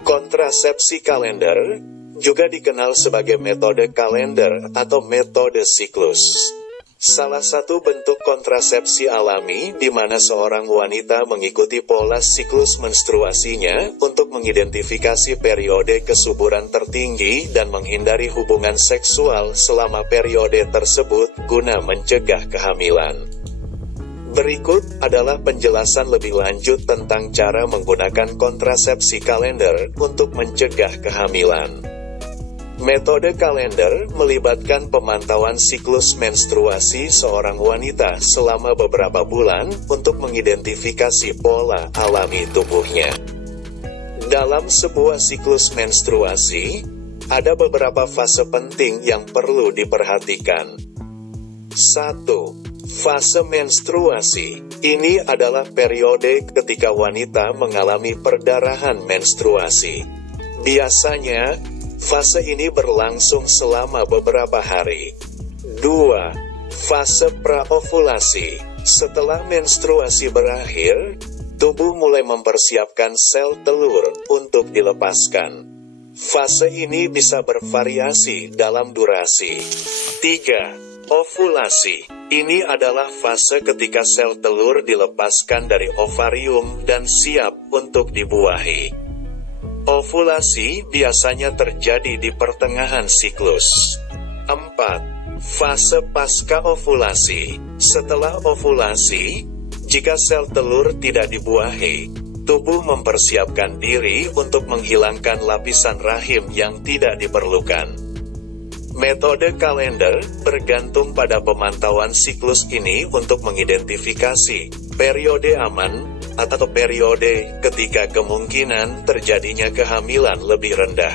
Kontrasepsi kalender juga dikenal sebagai metode kalender atau metode siklus. Salah satu bentuk kontrasepsi alami di mana seorang wanita mengikuti pola siklus menstruasinya untuk mengidentifikasi periode kesuburan tertinggi dan menghindari hubungan seksual selama periode tersebut guna mencegah kehamilan. Berikut adalah penjelasan lebih lanjut tentang cara menggunakan kontrasepsi kalender untuk mencegah kehamilan. Metode kalender melibatkan pemantauan siklus menstruasi seorang wanita selama beberapa bulan untuk mengidentifikasi pola alami tubuhnya. Dalam sebuah siklus menstruasi, ada beberapa fase penting yang perlu diperhatikan. 1. Fase menstruasi. Ini adalah periode ketika wanita mengalami perdarahan menstruasi. Biasanya, fase ini berlangsung selama beberapa hari. 2. Fase praovulasi. Setelah menstruasi berakhir, tubuh mulai mempersiapkan sel telur untuk dilepaskan. Fase ini bisa bervariasi dalam durasi. 3. Ovulasi. Ini adalah fase ketika sel telur dilepaskan dari ovarium dan siap untuk dibuahi. Ovulasi biasanya terjadi di pertengahan siklus. 4. Fase pasca ovulasi. Setelah ovulasi, jika sel telur tidak dibuahi, tubuh mempersiapkan diri untuk menghilangkan lapisan rahim yang tidak diperlukan. Metode kalender bergantung pada pemantauan siklus ini untuk mengidentifikasi periode aman atau periode ketika kemungkinan terjadinya kehamilan lebih rendah.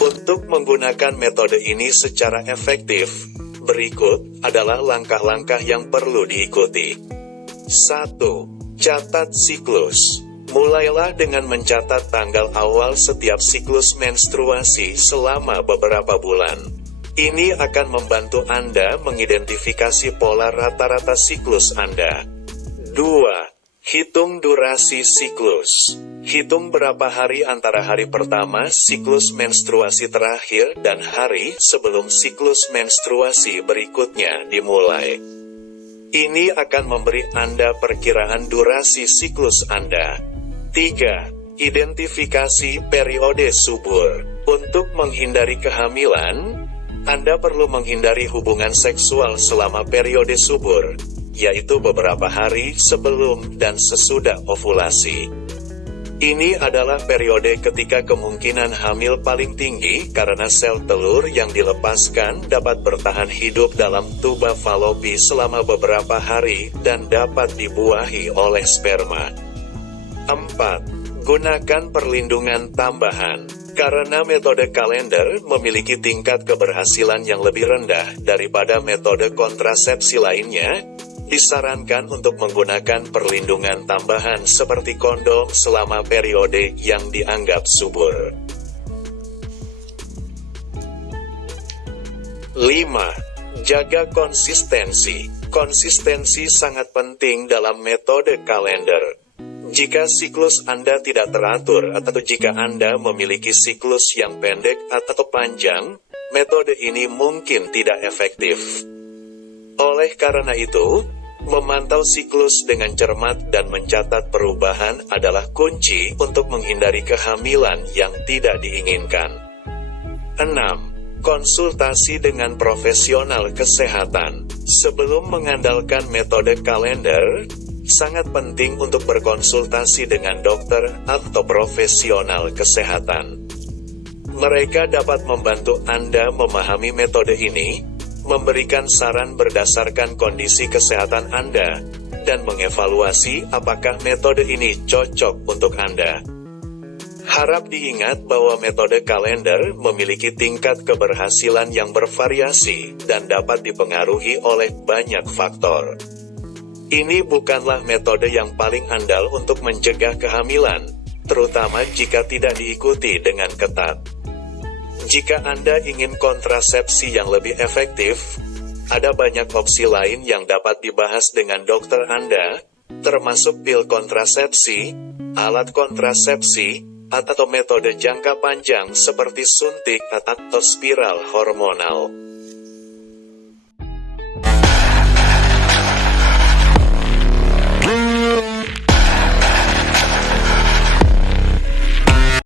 Untuk menggunakan metode ini secara efektif, berikut adalah langkah-langkah yang perlu diikuti. 1. Catat siklus. Mulailah dengan mencatat tanggal awal setiap siklus menstruasi selama beberapa bulan. Ini akan membantu Anda mengidentifikasi pola rata-rata siklus Anda. 2. Hitung durasi siklus. Hitung berapa hari antara hari pertama siklus menstruasi terakhir dan hari sebelum siklus menstruasi berikutnya dimulai. Ini akan memberi Anda perkiraan durasi siklus Anda. 3. Identifikasi periode subur. Untuk menghindari kehamilan, Anda perlu menghindari hubungan seksual selama periode subur, yaitu beberapa hari sebelum dan sesudah ovulasi. Ini adalah periode ketika kemungkinan hamil paling tinggi karena sel telur yang dilepaskan dapat bertahan hidup dalam tuba falopi selama beberapa hari dan dapat dibuahi oleh sperma. 4. Gunakan perlindungan tambahan. Karena metode kalender memiliki tingkat keberhasilan yang lebih rendah daripada metode kontrasepsi lainnya, disarankan untuk menggunakan perlindungan tambahan seperti kondom selama periode yang dianggap subur. 5. Jaga konsistensi. Konsistensi sangat penting dalam metode kalender. Jika siklus Anda tidak teratur atau jika Anda memiliki siklus yang pendek atau panjang, metode ini mungkin tidak efektif. Oleh karena itu, memantau siklus dengan cermat dan mencatat perubahan adalah kunci untuk menghindari kehamilan yang tidak diinginkan. 6. Konsultasi dengan profesional kesehatan. Sebelum mengandalkan metode kalender, sangat penting untuk berkonsultasi dengan dokter atau profesional kesehatan. Mereka dapat membantu Anda memahami metode ini, memberikan saran berdasarkan kondisi kesehatan Anda, dan mengevaluasi apakah metode ini cocok untuk Anda. Harap diingat bahwa metode kalender memiliki tingkat keberhasilan yang bervariasi dan dapat dipengaruhi oleh banyak faktor. Ini bukanlah metode yang paling andal untuk mencegah kehamilan, terutama jika tidak diikuti dengan ketat. Jika Anda ingin kontrasepsi yang lebih efektif, Ada banyak opsi lain yang dapat dibahas dengan dokter Anda, termasuk pil kontrasepsi, alat kontrasepsi, atau metode jangka panjang seperti suntik atau spiral hormonal.